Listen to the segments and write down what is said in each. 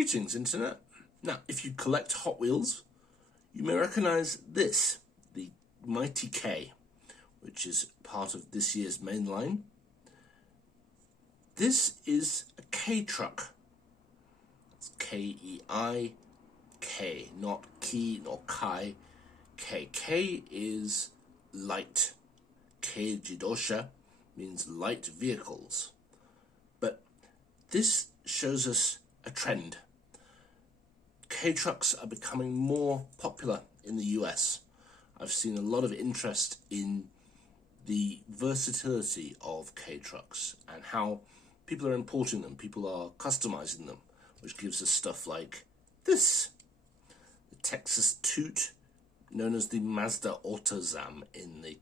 Greetings, Internet. Now, if you collect Hot Wheels, you may recognize this, the Mighty Kei, which is part of this year's main line. This is a Kei truck. It's K-E-I-K, not Ki nor Kai. Kei. Kei is light. Kei Jidosha means light vehicles. But this shows us a trend. Kei trucks are becoming more popular in the US. I've seen a lot of interest in the versatility of Kei trucks and how people are importing them, people are customizing them, which gives us stuff like this, the Texas Toot, known as the Mazda Autozam in the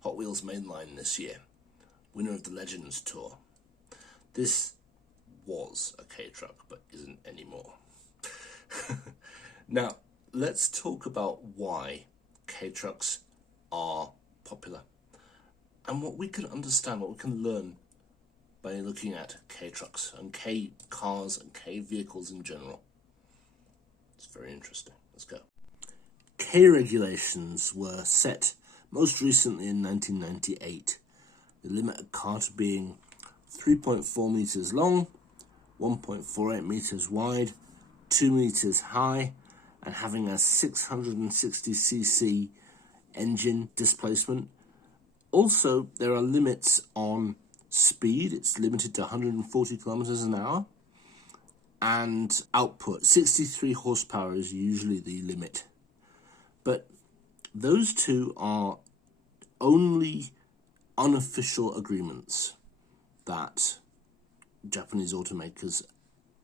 Hot Wheels mainline this year, winner of the Legends Tour. This was a Kei truck, but isn't anymore. Now, let's talk about why Kei trucks are popular and what we can understand, what we can learn by looking at Kei trucks and Kei cars and Kei vehicles in general. It's very interesting. Let's go. Kei regulations were set most recently in 1998. The limit a car to being 3.4 meters long, 1.48 meters wide, 2 meters high, and having a 660cc engine displacement. Also, there are limits on speed. It's limited to 140 kilometers an hour. And output, 63 horsepower is usually the limit. But those two are only unofficial agreements that Japanese automakers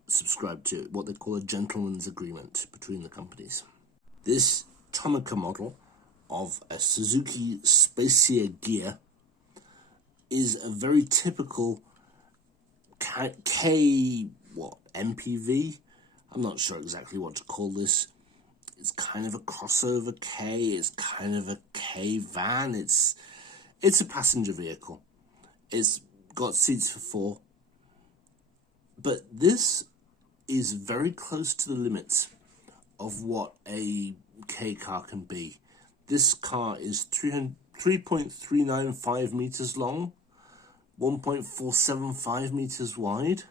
subscribe to, what they call a gentleman's agreement between the companies. This Tomica model of a Suzuki Spacia gear is a very typical Kei, MPV? I'm not sure exactly what to call this. It's kind of a crossover Kei, it's kind of a Kei van, it's a passenger vehicle. It's got seats for 4. But this is very close to the limits of what a Kei car can be. This car is 3.395 meters long, 1.475 meters wide.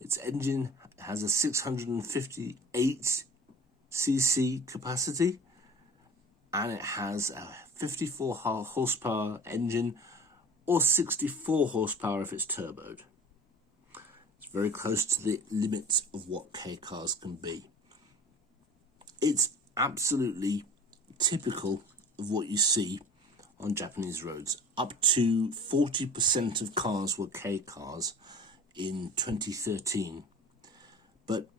Its engine has a 658cc capacity, and it has a 54 horsepower engine, or 64 horsepower if it's turboed. It's very close to the limits of what Kei cars can be. It's absolutely typical of what you see on Japanese roads. Up to 40% of cars were Kei cars in 2013. But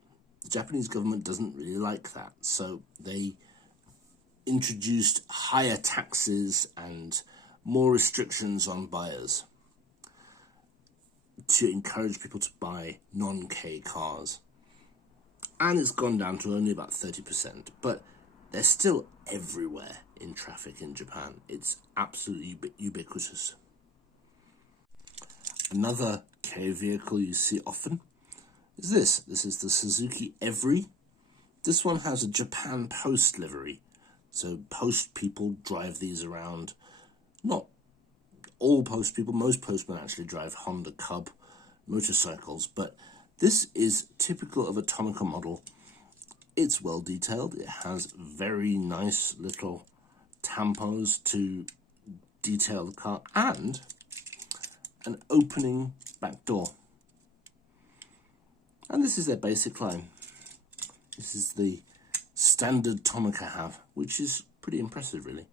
the Japanese government doesn't really like that, so they introduced higher taxes and more restrictions on buyers to encourage people to buy non-Kei cars. And it's gone down to only about 30%, but they're still everywhere in traffic in Japan. It's absolutely ubiquitous. Another Kei vehicle you see often is this. This is the Suzuki Every. This one has a Japan Post livery. So post people drive these around. Not all post people, most postmen actually drive Honda Cub motorcycles, but this is typical of a Tomica model. It's well detailed. It has very nice little tampos to detail the car and an opening back door. And this is their basic line. This is the standard Tomica have, which is pretty impressive, really.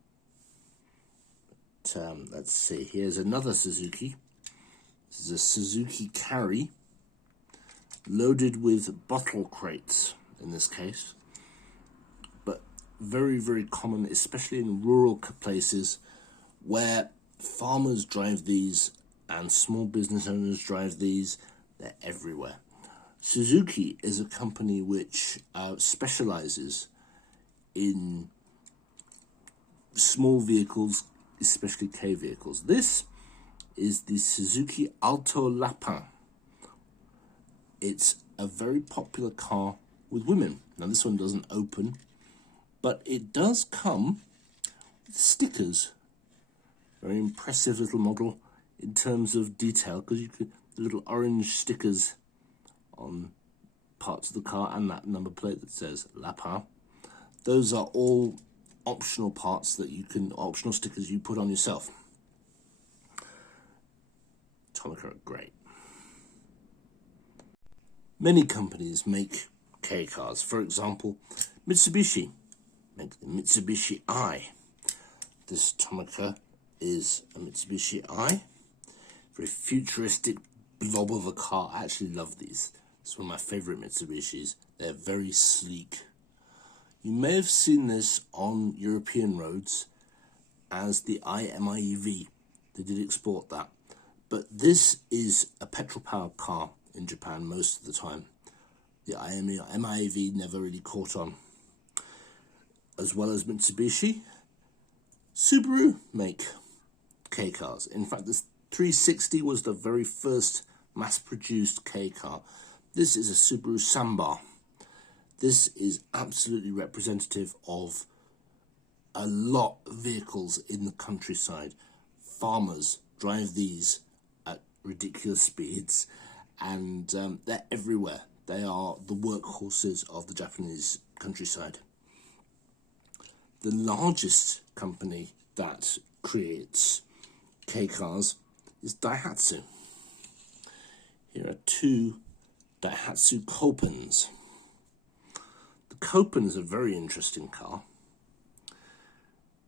But, let's see, here's another Suzuki. This is a Suzuki Carry, loaded with bottle crates in this case. But very, very common, especially in rural places where farmers drive these and small business owners drive these. They're everywhere. Suzuki is a company which specializes in small vehicles, especially Kei vehicles. This is the Suzuki Alto Lapin. It's a very popular car with women. Now this one doesn't open, but it does come with stickers. Very impressive little model in terms of detail, because you could the little orange stickers on parts of the car and that number plate that says Lapin. Those are all optional parts that you can, optional stickers you put on yourself. Tomica are great. Many companies make Kei cars. For example, Mitsubishi make the Mitsubishi i. This Tomica is a Mitsubishi i. Very futuristic blob of a car. I actually love these. It's one of my favourite Mitsubishis. They're very sleek. You may have seen this on European roads as the iMIEV. They did export that. But this is a petrol-powered car in Japan most of the time. The iMIEV never really caught on. As well as Mitsubishi, Subaru make Kei cars. In fact, this 360 was the very first mass-produced Kei car. This is a Subaru Sambar. This is absolutely representative of a lot of vehicles in the countryside. Farmers drive these at ridiculous speeds, and they're everywhere. They are the workhorses of the Japanese countryside. The largest company that creates Kei cars is Daihatsu. Here are two Daihatsu Copens. The Copen is a very interesting car.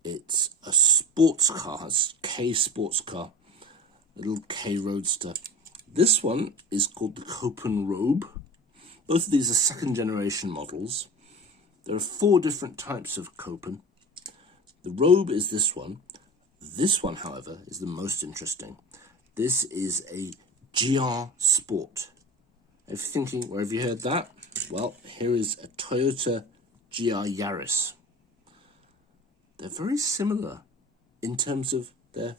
It's a sports car, it's a Kei sports car, little Kei Roadster. This one is called the Copen Robe. Both of these are second generation models. There are 4 different types of Copen. The Robe is this one. This one, however, is the most interesting. This is a GR Sport. If you're thinking, where have you heard that? Well, here is a Toyota GR Yaris. They're very similar in terms of their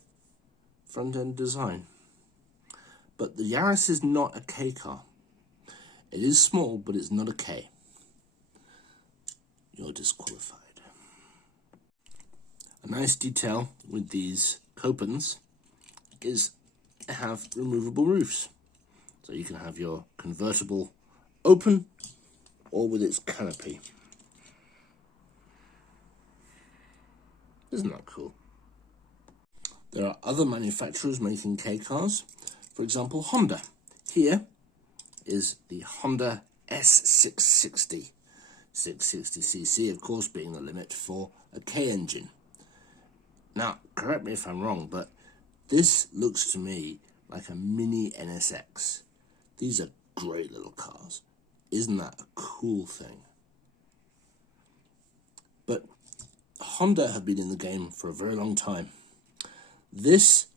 front-end design. But the Yaris is not a Kei car. It is small, but it's not a Kei. You're disqualified. A nice detail with these Copens is they have removable roofs. So you can have your convertible open or with its canopy. Isn't that cool? There are other manufacturers making Kei cars. For example, Honda. Here is the Honda S660. 660cc, of course, being the limit for a Kei engine. Now, correct me if I'm wrong, but this looks to me like a mini NSX. These are great little cars. Isn't that a cool thing? But Honda have been in the game for a very long time. This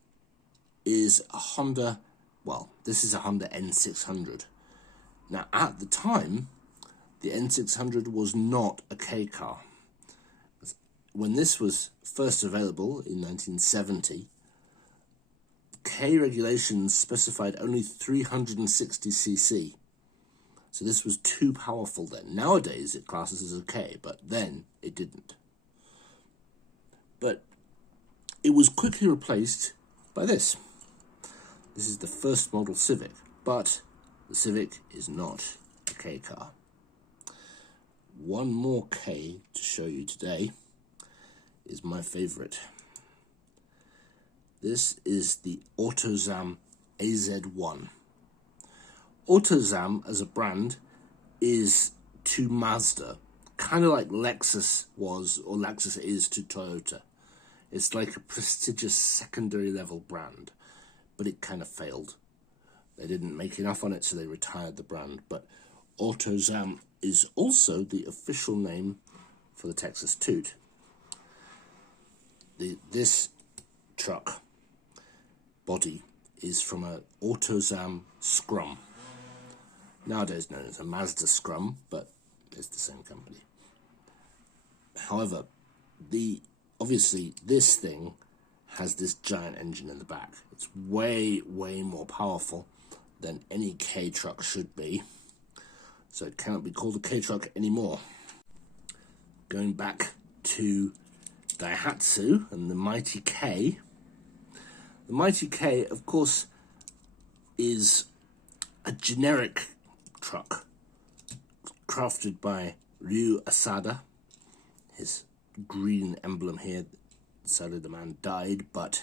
is a Honda, well, this is a Honda N600. Now, at the time, the N600 was not a Kei car. When this was first available in 1970, Kei regulations specified only 360cc. So this was too powerful then. Nowadays it classes as a Kei, but then it didn't. But it was quickly replaced by this. This is the first model Civic, but the Civic is not a Kei car. One more Kei to show you today is my favorite. This is the AutoZam AZ1. AutoZam as a brand is to Mazda, kind of like Lexus was, or Lexus is to Toyota. It's like a prestigious secondary level brand, but it kind of failed. They didn't make enough on it, so they retired the brand. But AutoZam is also the official name for the Texas Toot. This truck body is from an AutoZam Scrum. Nowadays known as a Mazda Scrum, but it's the same company. However, obviously this thing has this giant engine in the back. It's way, way more powerful than any Kei truck should be. so it cannot be called a Kei truck anymore. Going back to Daihatsu and the Mighty Kei. The Mighty Kei, of course, is a generic truck crafted by Ryu Asada. His green emblem here, sadly the man died, but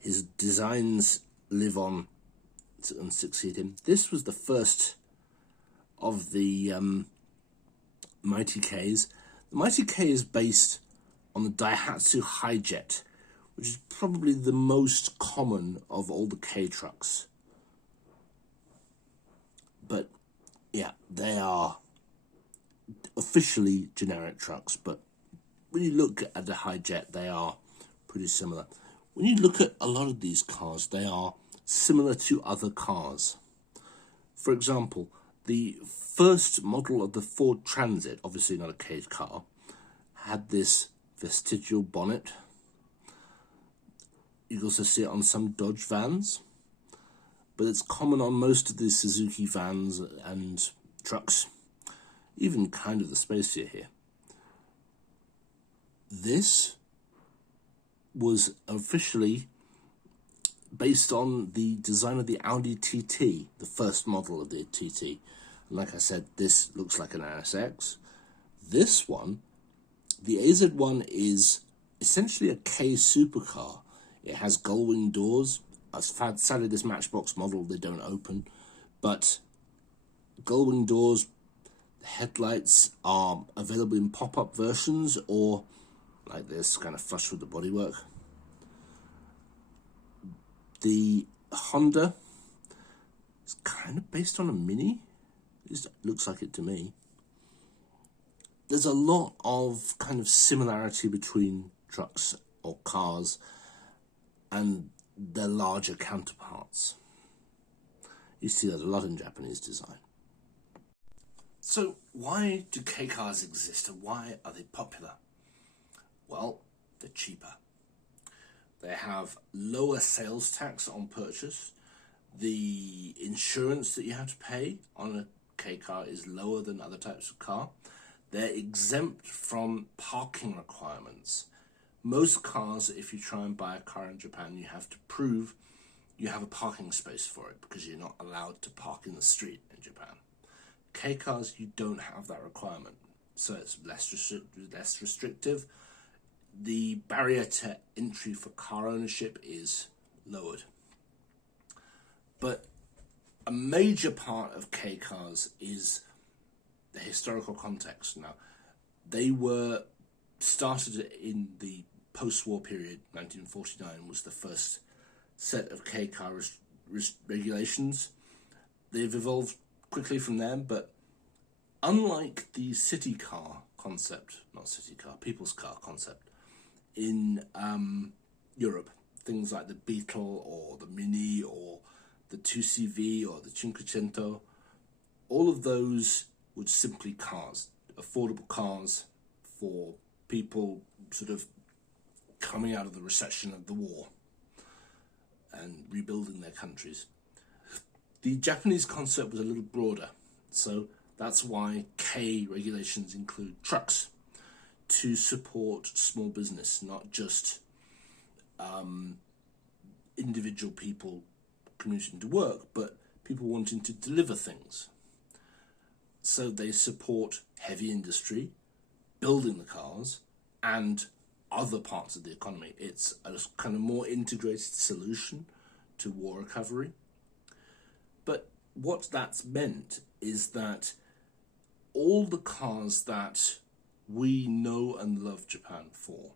his designs live on and succeed him. This was the first of the Mighty Keis. The Mighty Kei is based on the Daihatsu Hijet, which is probably the most common of all the Kei trucks. But yeah, they are officially generic trucks, but when you look at the Hijet, they are pretty similar. When you look at a lot of these cars, they are similar to other cars. For example, the first model of the Ford Transit, obviously not a Kei car, had this vestigial bonnet. You can also see it on some Dodge vans, but it's common on most of the Suzuki vans and trucks, even kind of the Spacia here. This was officially based on the design of the Audi TT, the first model of the TT. Like I said, this looks like an NSX. This one, the AZ1, is essentially a Kei supercar. It has gull-wing doors. Sadly, this Matchbox model, they don't open, but gull-wing doors. The headlights are available in pop-up versions or like this, kind of flush with the bodywork. The Honda is kind of based on a Mini. At least it looks like it to me. There's a lot of kind of similarity between trucks or cars and their larger counterparts. You see that a lot in Japanese design. So why do Kei cars exist and why are they popular? Well, they're cheaper. They have lower sales tax on purchase. The insurance that you have to pay on a Kei car is lower than other types of car. They're exempt from parking requirements. Most cars, if you try and buy a car in Japan, you have to prove you have a parking space for it because you're not allowed to park in the street in Japan. Kei cars, you don't have that requirement, so it's less restrictive. The barrier to entry for car ownership is lowered. But a major part of Kei cars is the historical context. Now, they were started in the post-war period. 1949 was the first set of Kei car regulations. They've evolved quickly from there, but unlike the city car concept, not city car, people's car concept, in Europe, things like the Beetle or the Mini or the 2CV or the Cinquecento, all of those were simply cars, affordable cars for people sort of coming out of the recession of the war and rebuilding their countries. The Japanese concept was a little broader, so that's why Kei regulations include trucks to support small business, not just individual people commuting to work, but people wanting to deliver things. So they support heavy industry, building the cars, and other parts of the economy. It's a kind of more integrated solution to war recovery. But what that's meant is that all the cars that we know and love Japan for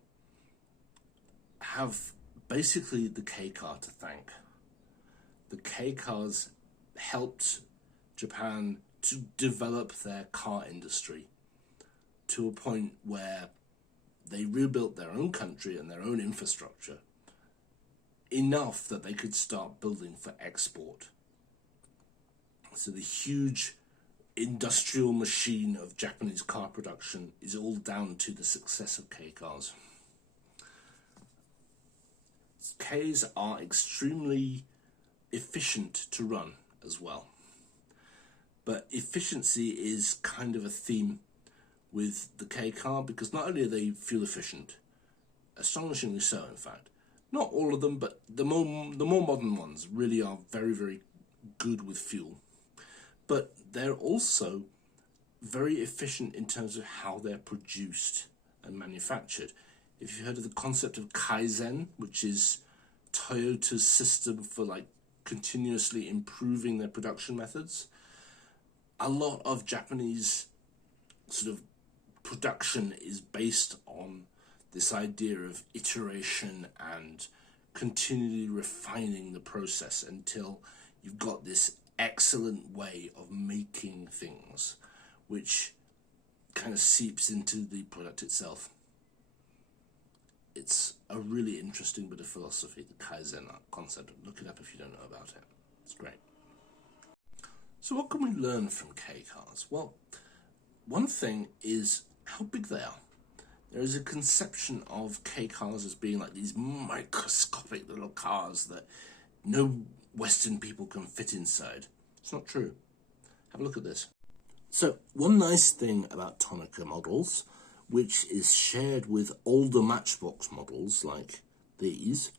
have basically the Kei car to thank. The Kei cars helped Japan to develop their car industry to a point where they rebuilt their own country and their own infrastructure enough that they could start building for export. So the huge industrial machine of Japanese car production is all down to the success of Kei cars. Keis are extremely efficient to run as well. But efficiency is kind of a theme with the Kei car, because not only are they fuel efficient, astonishingly so in fact, not all of them, but the more modern ones really are very, very good with fuel. But they're also very efficient in terms of how they're produced and manufactured. If you've heard of the concept of Kaizen, which is Toyota's system for like continuously improving their production methods, a lot of Japanese sort of production is based on this idea of iteration and continually refining the process until you've got this excellent way of making things, which kind of seeps into the product itself. It's a really interesting bit of philosophy, the Kaizen concept. Look it up if you don't know about it. It's great. So what can we learn from Kei Cars? Well, one thing is how big they are. There is a conception of Kei Cars as being like these microscopic little cars that no Western people can fit inside. It's not true. Have a look at this. So one nice thing about Tonica models, which is shared with older Matchbox models like these,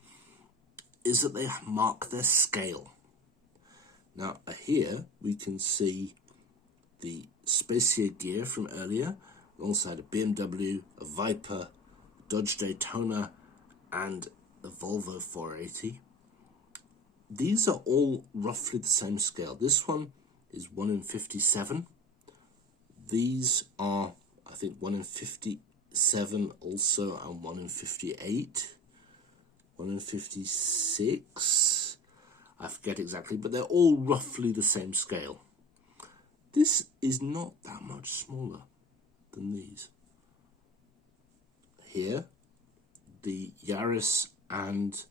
is that they mark their scale. Now here we can see the Spacia gear from earlier, alongside a BMW, a Viper, Dodge Daytona, and the Volvo 480. These are all roughly the same scale. This one is 1 in 57. These are, I think, 1 in 57 also, and 1 in 58. 1 in 56. I forget exactly, but they're all roughly the same scale. This is not that much smaller than these. Here, the Yaris and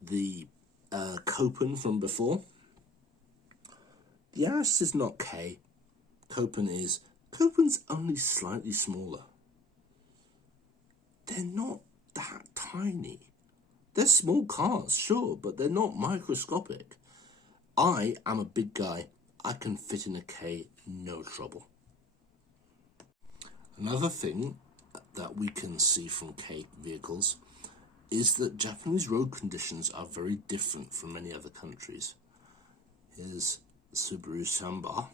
the Copen from before. The Yaris is not K. Copen is. Copen's only slightly smaller. They're not that tiny. They're small cars, sure, but they're not microscopic. I am a big guy. I can fit in a K, no trouble. Another thing that we can see from Kei vehicles is that Japanese road conditions are very different from many other countries. Here's the Subaru Samba.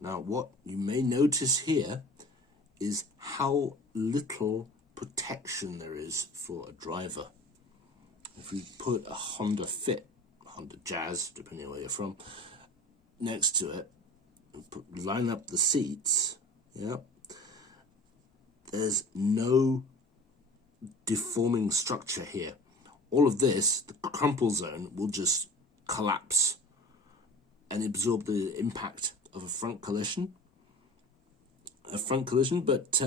Now what you may notice here is how little protection there is for a driver. If we put a Honda Fit, Honda Jazz, depending on where you're from, next to it, and line up the seats, yeah, there's no deforming structure here. All of this, the crumple zone, will just collapse and absorb the impact of a front collision. But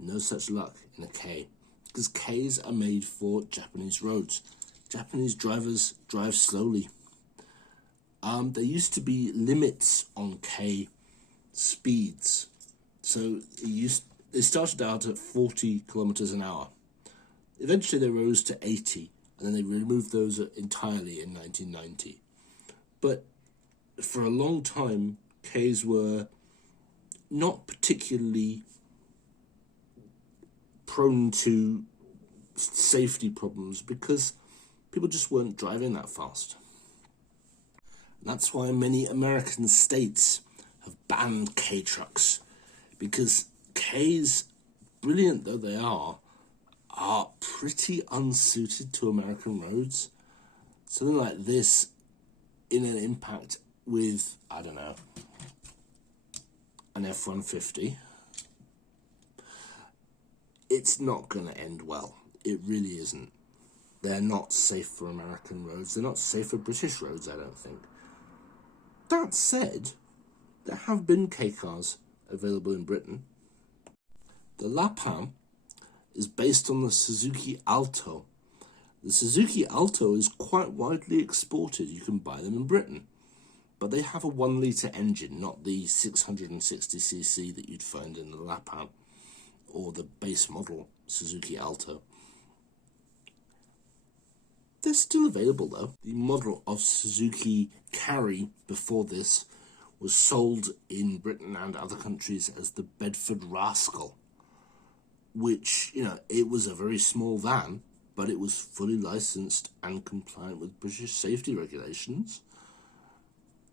no such luck in a K, because Ks are made for Japanese roads. Japanese drivers drive slowly. There used to be limits on K speeds, so they started out at 40 kilometers an hour. Eventually they rose to 80, and then they removed those entirely in 1990. But for a long time, Ks were not particularly prone to safety problems because people just weren't driving that fast. And that's why many American states have banned K trucks, because Ks, brilliant though they are pretty unsuited to American roads. Something like this in an impact with, I don't know, an F-150, it's not going to end well. It really isn't. They're not safe for American roads. They're not safe for British roads, I don't think. That said, there have been Kei cars available in Britain. The Lapin is based on the Suzuki Alto. The Suzuki Alto is quite widely exported. You can buy them in Britain. But they have a 1-litre engine, not the 660cc that you'd find in the Lapin or the base model Suzuki Alto. They're still available though. The model of Suzuki Carry before this was sold in Britain and other countries as the Bedford Rascal, which, it was a very small van, but it was fully licensed and compliant with British safety regulations.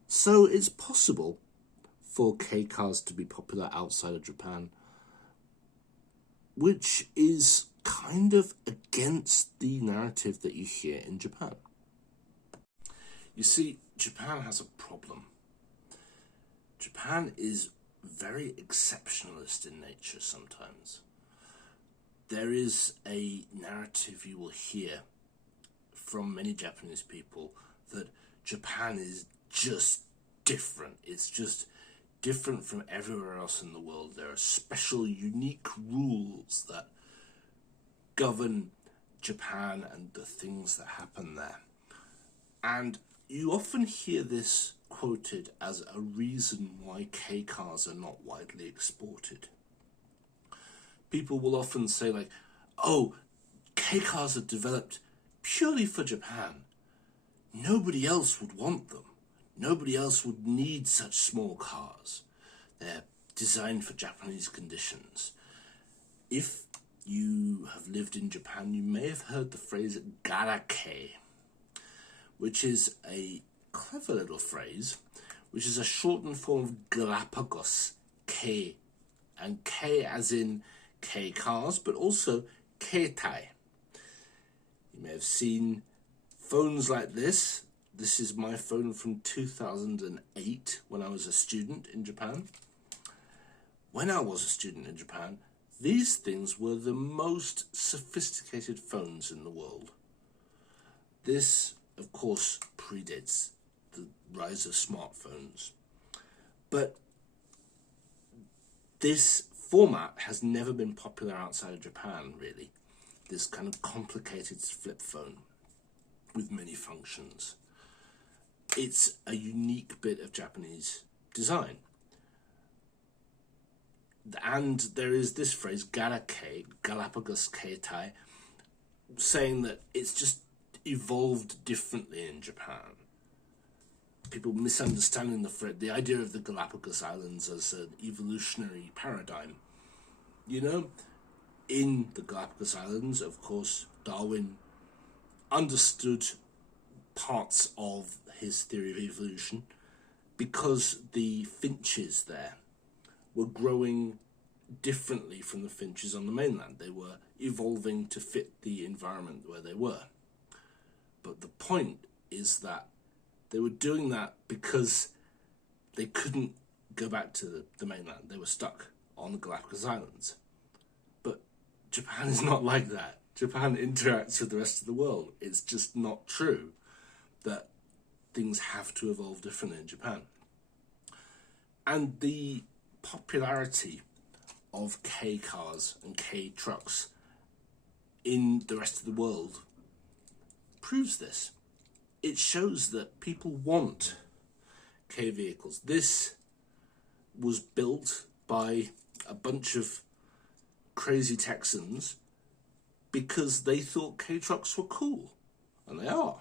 So it's possible for Kei Cars to be popular outside of Japan, which is kind of against the narrative that you hear in Japan. You see, Japan has a problem. Japan is very exceptionalist in nature sometimes. There is a narrative you will hear from many Japanese people that Japan is just different. It's just different from everywhere else in the world. There are special, unique rules that govern Japan and the things that happen there. And you often hear this quoted as a reason why Kei cars are not widely exported. People will often say like, oh, Kei cars are developed purely for Japan. Nobody else would want them. Nobody else would need such small cars. They're designed for Japanese conditions. If you have lived in Japan, you may have heard the phrase garakei, which is a clever little phrase, which is a shortened form of Galapagos Kei, and Kei as in Kei cars, but also Keitai. You may have seen phones like this. This is my phone from 2008 when I was a student in Japan. When I was a student in Japan, these things were the most sophisticated phones in the world. This, of course, predates the rise of smartphones. But this format has never been popular outside of Japan, really. This kind of complicated flip phone with many functions. It's a unique bit of Japanese design. And there is this phrase, garakei, Galapagos Keitai, saying that it's just evolved differently in Japan. People misunderstanding the idea of the Galapagos Islands as an evolutionary paradigm. In the Galapagos Islands, of course, Darwin understood parts of his theory of evolution because the finches there were growing differently from the finches on the mainland. They were evolving to fit the environment where they were. But the point is that they were doing that because they couldn't go back to the mainland. They were stuck on the Galapagos Islands. But Japan is not like that. Japan interacts with the rest of the world. It's just not true that things have to evolve differently in Japan. And the popularity of Kei cars and Kei trucks in the rest of the world proves this. It shows that people want Kei vehicles. This was built by a bunch of crazy Texans because they thought Kei trucks were cool, and they are.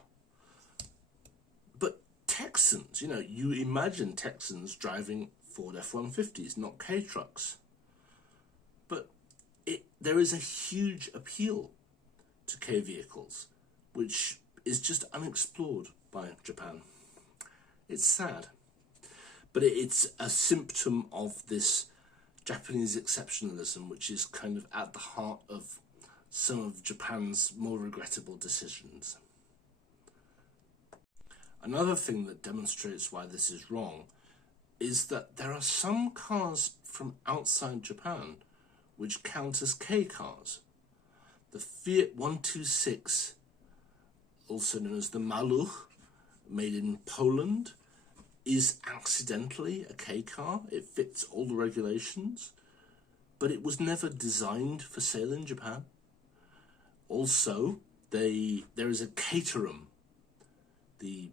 But Texans, you imagine Texans driving Ford F-150s, not Kei trucks. But there is a huge appeal to Kei vehicles, which is just unexplored by Japan. It's sad. But it's a symptom of this Japanese exceptionalism, which is kind of at the heart of some of Japan's more regrettable decisions. Another thing that demonstrates why this is wrong is that there are some cars from outside Japan which count as Kei cars. The Fiat 126, also known as the Maluch, made in Poland, is accidentally a Kei car. It fits all the regulations, but it was never designed for sale in Japan. Also, there is a Caterham, the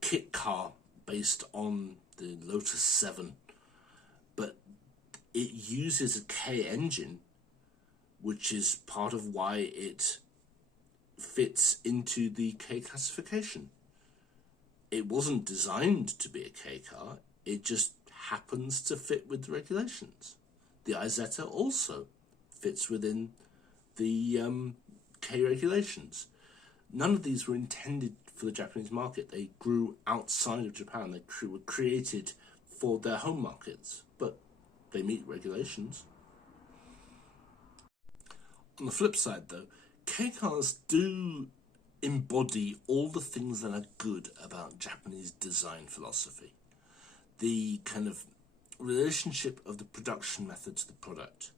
kit car based on the Lotus 7, but it uses a Kei engine, which is part of why it fits into the Kei classification. It wasn't designed to be a Kei car, it just happens to fit with the regulations. The Isetta also fits within the Kei regulations. None of these were intended for the Japanese market. They grew outside of Japan. They were created for their home markets, but they meet regulations. On the flip side, though, Kei cars do embody all the things that are good about Japanese design philosophy. The kind of relationship of the production method to the product,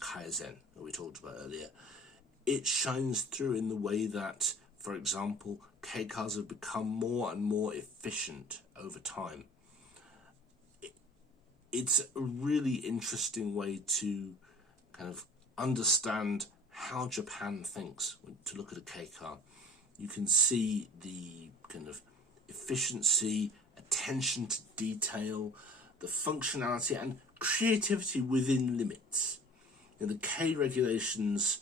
Kaizen, that we talked about earlier, it shines through in the way that, for example, Kei cars have become more and more efficient over time. It's a really interesting way to kind of understand how Japan thinks to look at a Kei car. You can see the kind of efficiency, attention to detail, the functionality and creativity within limits. The Kei regulations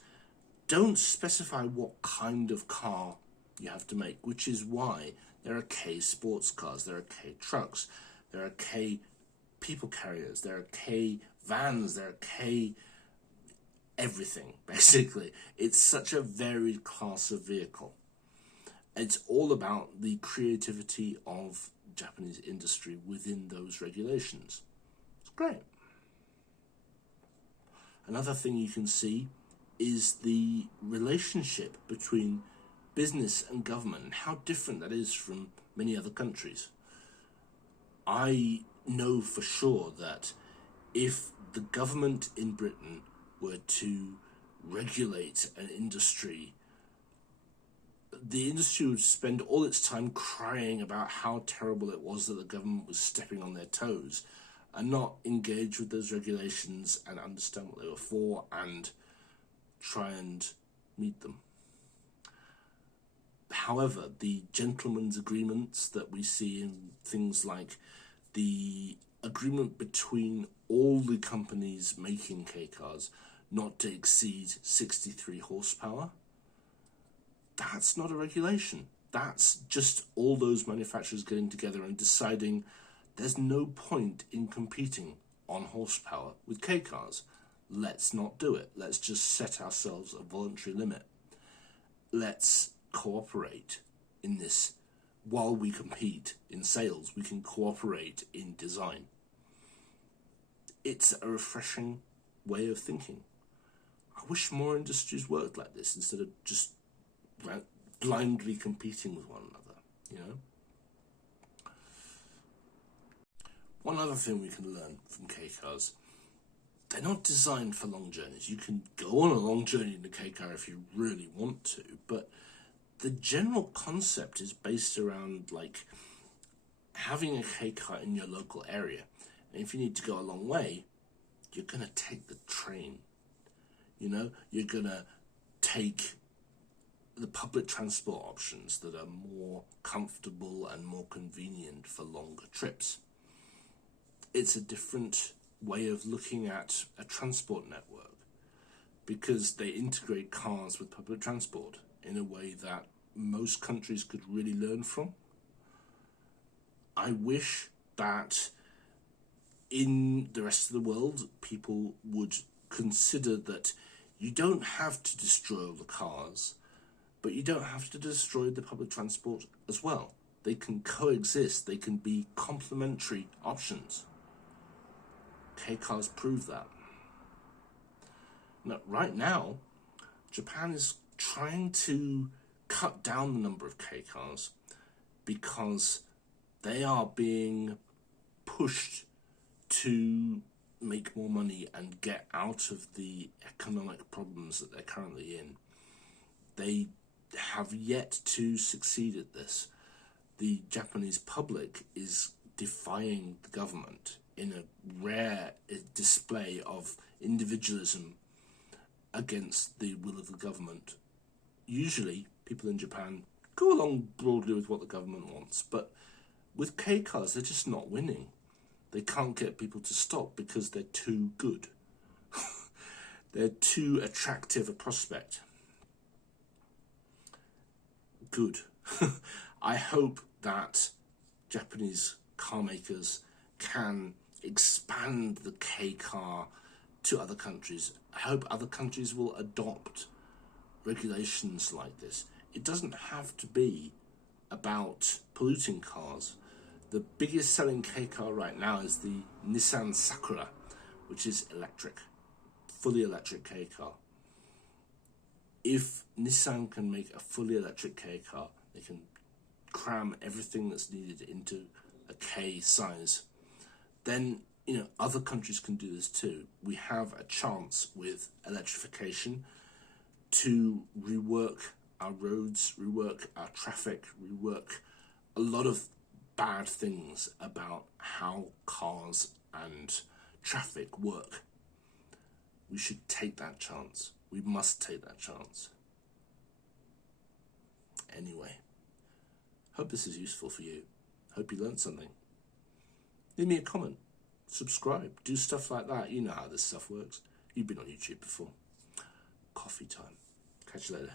don't specify what kind of car you have to make, which is why there are Kei sports cars, there are Kei trucks, there are Kei people carriers, there are Kei vans, there are Kei everything, basically. It's such a varied class of vehicle. It's all about the creativity of Japanese industry within those regulations. It's great. Another thing you can see is the relationship between business and government and how different that is from many other countries. I know for sure that if the government in Britain were to regulate an industry, the industry would spend all its time crying about how terrible it was that the government was stepping on their toes and not engage with those regulations and understand what they were for and try and meet them. However, the gentlemen's agreements that we see in things like the agreement between all the companies making Kei cars not to exceed 63 horsepower, that's not a regulation. That's just all those manufacturers getting together and deciding there's no point in competing on horsepower with Kei cars. Let's not do it. Let's just set ourselves a voluntary limit. Let's cooperate in this. While we compete in sales, we can cooperate in design. It's a refreshing way of thinking. I wish more industries worked like this instead of just blindly competing with one another, One other thing we can learn from Kei cars, they're not designed for long journeys. You can go on a long journey in a Kei car if you really want to, but the general concept is based around like having a Kei car in your local area. And if you need to go a long way, you're going to take the train. You're going to take the public transport options that are more comfortable and more convenient for longer trips. It's a different way of looking at a transport network because they integrate cars with public transport in a way that most countries could really learn from. I wish that in the rest of the world people would consider that you don't have to destroy all the cars, but you don't have to destroy the public transport as well. They can coexist, they can be complementary options. Kei cars prove that. Now, right now, Japan is trying to cut down the number of Kei cars because they are being pushed to make more money and get out of the economic problems that they're currently in. They have yet to succeed at this. The Japanese public is defying the government in a rare display of individualism against the will of the government. Usually, people in Japan go along broadly with what the government wants, but with Kei cars, they're just not winning. They can't get people to stop because they're too good. They're too attractive a prospect. good. I hope that Japanese car makers can expand the Kei car to other countries. I hope other countries will adopt regulations like this. It doesn't have to be about polluting cars. The biggest selling Kei car right now is the Nissan Sakura, which is electric, fully electric Kei car. If Nissan can make a fully electric Kei car, they can cram everything that's needed into a K size, then other countries can do this too. We have a chance with electrification to rework our roads, rework our traffic, rework a lot of bad things about how cars and traffic work. We should take that chance. We must take that chance. Anyway, hope this is useful for you. Hope you learned something. Leave me a comment. Subscribe. Do stuff like that. You know how this stuff works. You've been on YouTube before. Coffee time. Catch you later.